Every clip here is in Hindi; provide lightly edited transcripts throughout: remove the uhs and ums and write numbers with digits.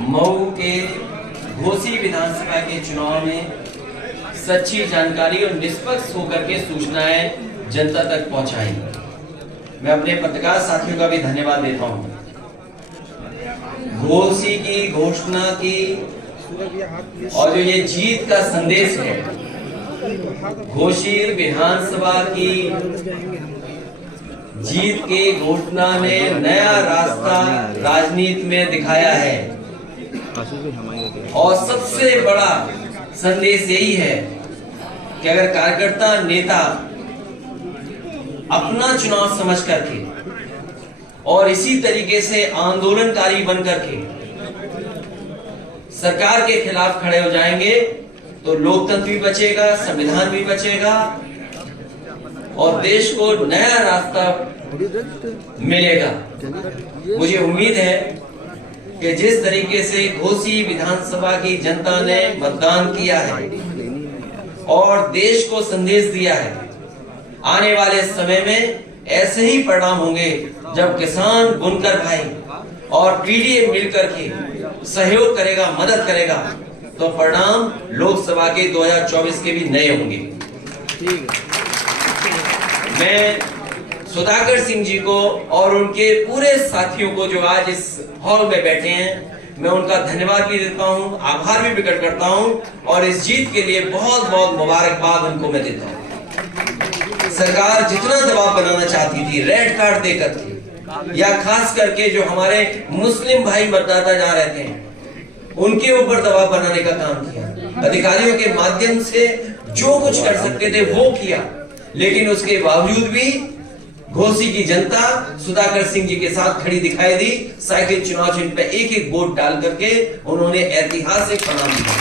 मऊ के घोसी विधानसभा के चुनाव में सच्ची जानकारी और निष्पक्ष होकर के सूचनाएं जनता तक पहुंचाई। मैं अपने पत्रकार साथियों का भी धन्यवाद देता हूं। घोसी की घोषणा की और जो ये जीत का संदेश है, घोसी विधानसभा की जीत के घोषणा ने नया रास्ता राजनीति में दिखाया है और सबसे बड़ा संदेश यही है कि अगर कार्यकर्ता नेता अपना चुनाव समझ करके और इसी तरीके से आंदोलनकारी बन करके सरकार के खिलाफ खड़े हो जाएंगे तो लोकतंत्र भी बचेगा, संविधान भी बचेगा और देश को नया रास्ता मिलेगा। मुझे उम्मीद है कि जिस तरीके से घोसी विधानसभा की जनता ने मतदान किया है और देश को संदेश दिया है, आने वाले समय में ऐसे ही परिणाम होंगे जब किसान, बुनकर भाई और पीडीए मिलकर के सहयोग करेगा, मदद करेगा तो परिणाम लोकसभा के 2024 के भी नए होंगे। मैं सुधाकर सिंह जी को और उनके पूरे साथियों को जो आज इस हॉल में बैठे हैं, मैं उनका धन्यवाद भी देता हूं, आभार भी प्रकट करता हूं और इस जीत के लिए बहुत बहुत मुबारकबाद उनको मैं देता हूं। सरकार जितना दबाव बनाना चाहती थी रेड कार्ड देकर के, या खास करके जो हमारे मुस्लिम भाई मतदाता जा रहे थे उनके ऊपर दबाव बनाने का काम किया, अधिकारियों के माध्यम से जो कुछ कर सकते थे वो किया, लेकिन उसके बावजूद भी घोसी की जनता सुधाकर सिंह जी के साथ खड़ी दिखाई दी। साइकिल चुनाव चिन्ह पे एक एक वोट डाल करके उन्होंने ऐतिहासिक परिणाम दिया।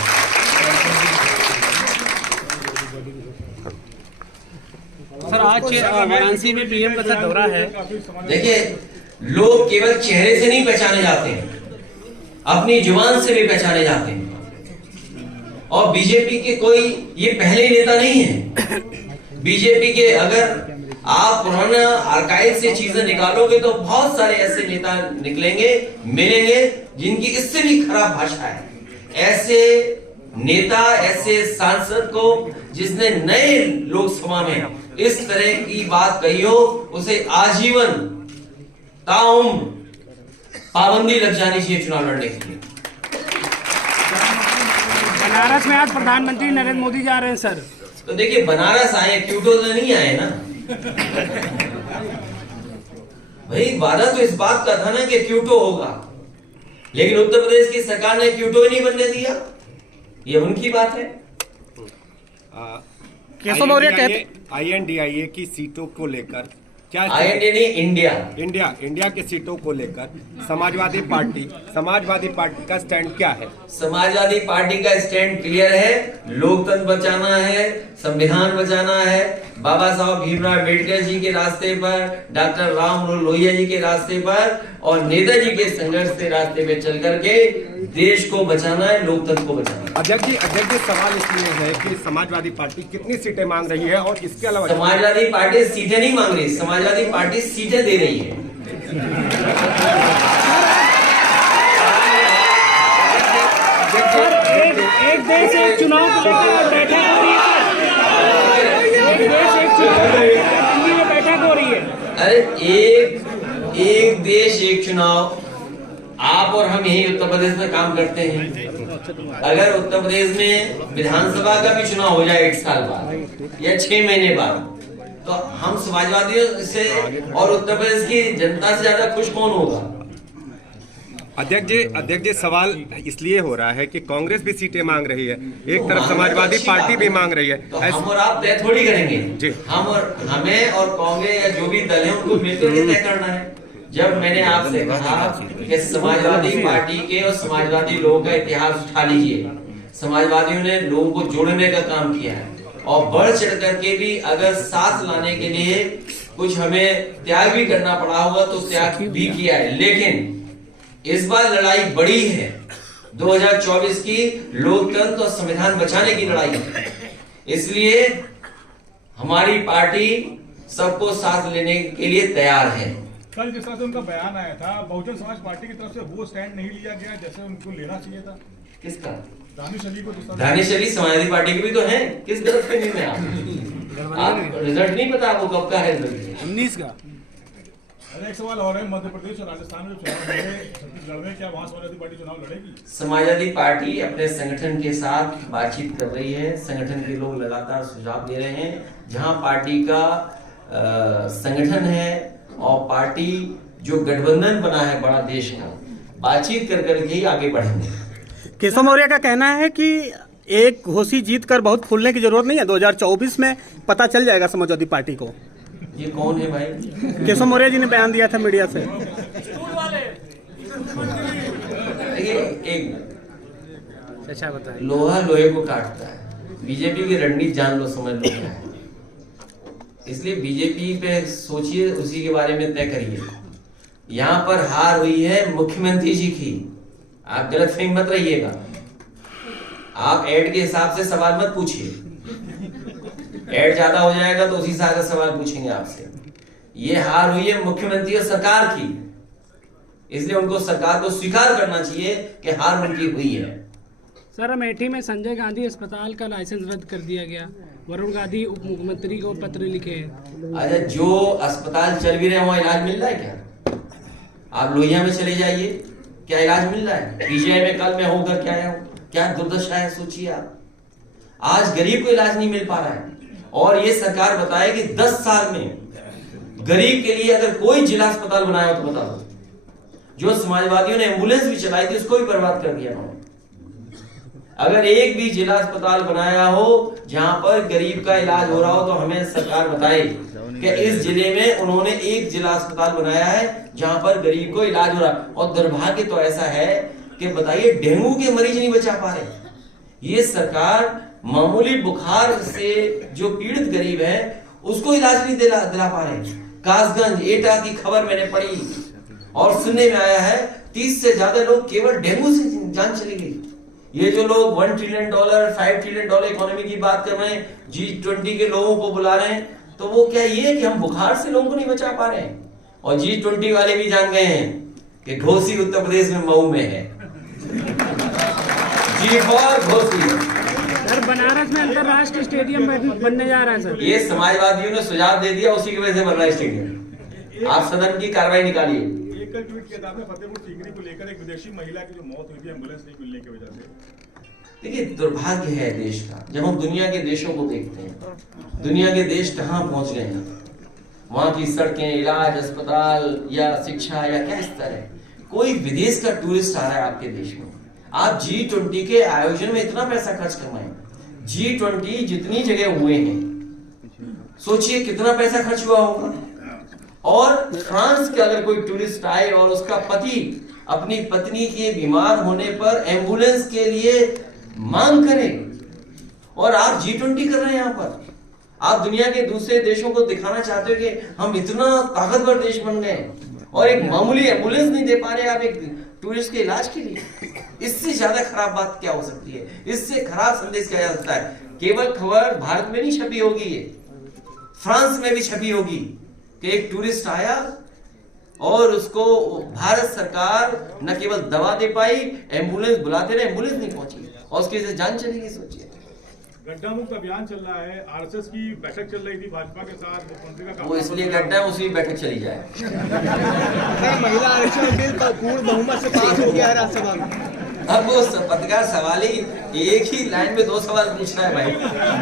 सर, आज वाराणसी में पीएम का दौरा है। देखिए, लोग केवल चेहरे से नहीं पहचाने जाते हैं, अपनी जुबान से भी पहचाने जाते हैं और बीजेपी के कोई ये पहले नेता नहीं है। बीजेपी के अगर आप पुराना आर्काइव से चीजें निकालोगे तो बहुत सारे ऐसे नेता निकलेंगे, मिलेंगे जिनकी इससे भी खराब भाषा है। ऐसे नेता, ऐसे सांसद को जिसने नए लोकसभा में इस तरह की बात कही हो, उसे आजीवन ताउम्र पाबंदी लग जानी चाहिए चुनाव लड़ने के लिए। बनारस में आज प्रधानमंत्री नरेंद्र मोदी जा रहे हैं सर। तो देखिए, बनारस आए, क्यूटो तो नहीं आए ना भाई। वादा तो इस बात का था ना कि क्यूटो होगा, लेकिन उत्तर प्रदेश की सरकार ने क्यूटो ही नहीं बनने दिया। ये उनकी बात है। केशव मौर्य कहते INDIA की सीटों को लेकर क्या, INDIA नहीं, इंडिया के सीटों को लेकर समाजवादी पार्टी का स्टैंड क्या है? समाजवादी पार्टी का स्टैंड क्लियर है। लोकतंत्र बचाना है, संविधान बचाना है, बाबा साहब भीमराव अम्बेडकर जी के रास्ते पर, डॉक्टर राम मनोहर लोहिया जी के रास्ते पर और नेताजी के संघर्ष के रास्ते पे चल करके देश को बचाना है, लोकतंत्र को बचाना है। अध्यक्ष जी, सवाल इसलिए है कि समाजवादी पार्टी कितनी सीटें मांग रही है और इसके अलावा समाजवादी पार्टी सीटें नहीं मांग रही, समाजवादी पार्टी सीटें दे रही है। एक देश एक चुनाव को लेकर बैठक हो रही है। एक देश एक चुनाव बैठक हो रही है। अरे एक देश एक चुनाव, आप और हम यही उत्तर प्रदेश में काम करते हैं। अगर उत्तर प्रदेश में विधानसभा का भी चुनाव हो जाए 1 साल बाद या 6 महीने बाद, तो हम समाजवादियों से और उत्तर प्रदेश की जनता से ज्यादा खुश कौन होगा? अध्यक्ष जी, सवाल इसलिए हो रहा है कि कांग्रेस भी सीटें मांग रही है, एक तरफ समाजवादी पार्टी भी मांग रही है। तो हम और आप तय थोड़ी करेंगे जी। हमें और कांग्रेस या जो भी दल है उनको मिलकर के तय करना है। जब मैंने आपसे कहा कि समाजवादी पार्टी के और समाजवादी लोगों का इतिहास उठा लीजिए, समाजवादियों ने लोगों को जोड़ने का काम किया है और बढ़ चढ़ करके भी अगर साथ लाने के लिए कुछ हमें त्याग भी करना पड़ा होगा तो त्याग भी किया है। लेकिन इस बार लड़ाई बड़ी है, 2024 की लोकतंत्र और संविधान बचाने की लड़ाई है। इसलिए हमारी पार्टी सबको साथ लेने के लिए तैयार है। कल जिस तरह से उनका बयान आया था, बहुजन समाज पार्टी की तरफ से वो स्टैंड नहीं लिया गया जैसे उनको लेना चाहिए था। किसका? दानिश अली को। दानिश अली समाजवादी पार्टी के भी तो हैं। किस गलतफहमी में आप रिजल्ट नहीं पता आपको कब का है? 19 का। अरे एक सवाल और है, मध्य प्रदेश और राजस्थान में चुनाव लड़े, छत्तीसगढ़ में क्या वहाँ समाजवादी पार्टी चुनाव लड़ेगी? समाजवादी पार्टी अपने संगठन के साथ बातचीत कर रही है। संगठन के लोग लगातार सुझाव दे रहे हैं। जहां पार्टी का संगठन है और पार्टी जो गठबंधन बना है बड़ा देश का, बातचीत कर करके ही आगे बढ़ेंगे। केशव मौर्य का कहना है कि एक घोषी जीत कर बहुत फूलने की जरूरत नहीं है, 2024 में पता चल जाएगा समाजवादी पार्टी को। ये कौन है भाई? केशव मौर्य जी ने बयान दिया था मीडिया से। एक अच्छा बताइए, लोहा लोहे को काटता है। बीजेपी की रणनीति जान लो, समझ लो क्या है। इसलिए बीजेपी पे सोचिए, उसी के बारे में तय करिए। यहाँ पर हार हुई है मुख्यमंत्री जी की। आप गलतफहमी मत रहिएगा। आप ऐड के हिसाब से सवाल मत पूछिए। ऐड ज्यादा हो जाएगा तो उसी हिसाब से सवाल पूछेंगे आपसे। ये हार हुई है मुख्यमंत्री और सरकार की, इसलिए उनको सरकार को स्वीकार करना चाहिए कि हार उनकी हुई है। सर, अमेठी में संजय गांधी अस्पताल का लाइसेंस रद्द कर दिया गया। वरुण गांधी उप मुख्यमंत्री को पत्र लिखे हैं। अच्छा, जो अस्पताल चल भी रहे हैं वहाँ इलाज मिल रहा है क्या? आप लोहिया में चले जाइए, क्या इलाज मिल रहा है? पीजीआई में कल मैं होकर क्या आया हूँ, क्या दुर्दशा है सोचिए आप। आज गरीब को इलाज नहीं मिल पा रहा है और ये सरकार बताए कि 10 साल में गरीब के लिए अगर कोई जिला अस्पताल बनाया हो तो बता दो। जो समाजवादियों ने एम्बुलेंस भी चलाई थी उसको भी बर्बाद कर दिया उन्होंने। अगर एक भी जिला अस्पताल बनाया हो जहां पर गरीब का इलाज हो रहा हो तो हमें सरकार बताए कि इस जिले में उन्होंने एक जिला अस्पताल बनाया है जहां पर गरीब को इलाज हो रहा है। और दुर्भाग्य तो ऐसा है कि बताइए, डेंगू के मरीज नहीं बचा पा रहे। ये सरकार मामूली बुखार से जो पीड़ित गरीब है उसको इलाज नहीं दिला पा रहे। कासगंज एटा की खबर मैंने पढ़ी और सुनने में आया है 30 से ज्यादा लोग केवल डेंगू से जान चली गई। ये जो लोग $1 ट्रिलियन 5 ट्रिलियन डॉलर इकोनॉमी की बात कर रहे हैं, G20 के लोगों को बुला रहे हैं, तो वो क्या ये है कि हम बुखार से लोगों को नहीं बचा पा रहे हैं? और G20 वाले भी जान गए हैं कि घोसी उत्तर प्रदेश में मऊ में है। जी फॉर घोसी। सर, बनारस में अंतरराष्ट्रीय स्टेडियम बनने जा रहा है सर। ये समाजवादियों ने सुझाव दे दिया, उसी की वजह से बन रहा है स्टेडियम। आप सदन की कार्रवाई निकालिए। एक ट्वीट किया था आपने फतेहपुर सीकरी को लेकर, एक विदेशी महिला की जो मौत हुई थी एम्बुलेंस नहीं मिलने की वजह से। देखिए, दुर्भाग्य है देश का। जब हम दुनिया के देशों को देखते हैं, दुनिया के देश कहाँ पहुंच गए हैं, वहां की सड़कें, इलाज, अस्पताल या शिक्षा या क्या स्तर है। कोई विदेश का टूरिस्ट आ रहा है आपके देश में, आप G20 के आयोजन में इतना पैसा खर्च करवाएं। G20 जितनी जगह हुए हैं, सोचिए कितना पैसा खर्च हुआ होगा। और फ्रांस के अगर कोई टूरिस्ट आए और उसका पति अपनी पत्नी के बीमार होने पर एम्बुलेंस के लिए मांग करे, और आप G20 कर रहे हैं यहाँ पर। आप दुनिया के दूसरे देशों को दिखाना चाहते हो कि हम इतना ताकतवर देश बन गए और एक मामूली एम्बुलेंस नहीं दे पा रहे आप एक टूरिस्ट के इलाज के लिए। इससे ज्यादा खराब बात क्या हो सकती है? इससे खराब संदेश क्या जा सकता है? केवल खबर भारत में नहीं छपी होगी, फ्रांस में भी छपी होगी कि एक टूरिस्ट आया और उसको भारत सरकार न केवल दवा दे पाई, एम्बुलेंस बुलाते रहे, एम्बुलेंस नहीं पहुंची और उसकी जान चली गई। सोचिए, गड्ढा मुक्त अभियान चल रहा है, आरएसएस की बैठक चल रही थी भाजपा के साथ, मुख्यमंत्री का वो इसलिए गड्ढा है, उसी बैठक चली जाए। महिला आरक्षण बिल पूर्ण बहुमत से पास हो गया है राज्यसभा में। अब वो पत्रकार सवाल ही एक ही लाइन में 2 सवाल पूछ रहा है भाई,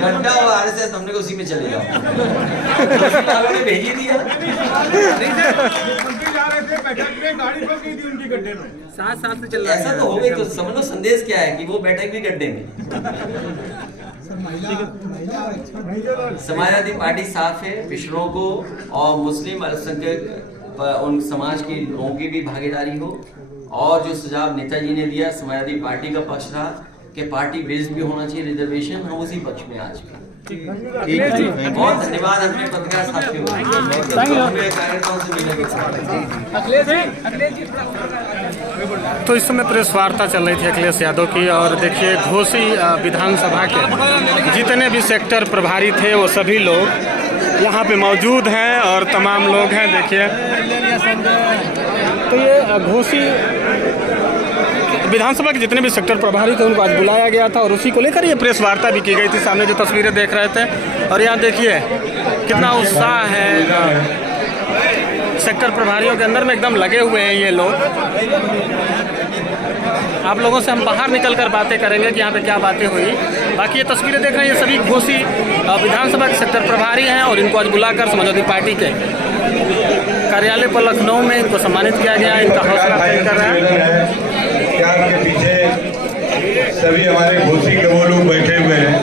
गड्ढा और आरएसएस, हमने को उसी में चले जाओ। ने भेज ही दिया। मुख्यमंत्री जा रहे थे बैठक में, गाड़ी फंस गई थी उनकी गड्ढे में। 7 साल से चल रहा है। ऐसा तो हो गई, तो समझ लो संदेश क्या है कि वो बैठक भी गड्ढे में। समाजवादी पार्टी साफ है, पिछड़ों को और मुस्लिम अल्पसंख्यक उन समाज के लोगों की भी भागीदारी हो। और जो सुझाव नेताजी ने दिया, समाजवादी पार्टी का पक्ष रहा कि पार्टी बेस्ड भी होना चाहिए रिजर्वेशन, हम उसी पक्ष में आज भी। बहुत धन्यवाद अपने पत्रकार साथियों कार्यकर्ताओं से मिलने के। तो इस समय प्रेस वार्ता चल रही थी अखिलेश यादव की, और देखिए घोसी विधानसभा के जितने भी सेक्टर प्रभारी थे वो सभी लोग यहाँ पे मौजूद हैं और तमाम लोग हैं। देखिए तो ये घोसी विधानसभा के जितने भी सेक्टर प्रभारी थे उनको आज बुलाया गया था और उसी को लेकर ये प्रेस वार्ता भी की गई थी। सामने जो तस्वीरें देख रहे थे और यहाँ देखिए कितना उत्साह है सेक्टर प्रभारियों के अंदर में, एकदम लगे हुए हैं ये लोग। आप लोगों से हम बाहर निकलकर बातें करेंगे कि यहाँ पे क्या बातें हुई। बाकी ये तस्वीरें देख रहे हैं ये सभी घोसी विधानसभा के सेक्टर प्रभारी हैं और इनको आज बुलाकर समाजवादी पार्टी के कार्यालय पर लखनऊ में इनको सम्मानित किया गया। इनका हौसला अफजाई कर रहा है। क्या आपके पीछे सभी हमारे घोसी के वो लोग बैठे हुए हैं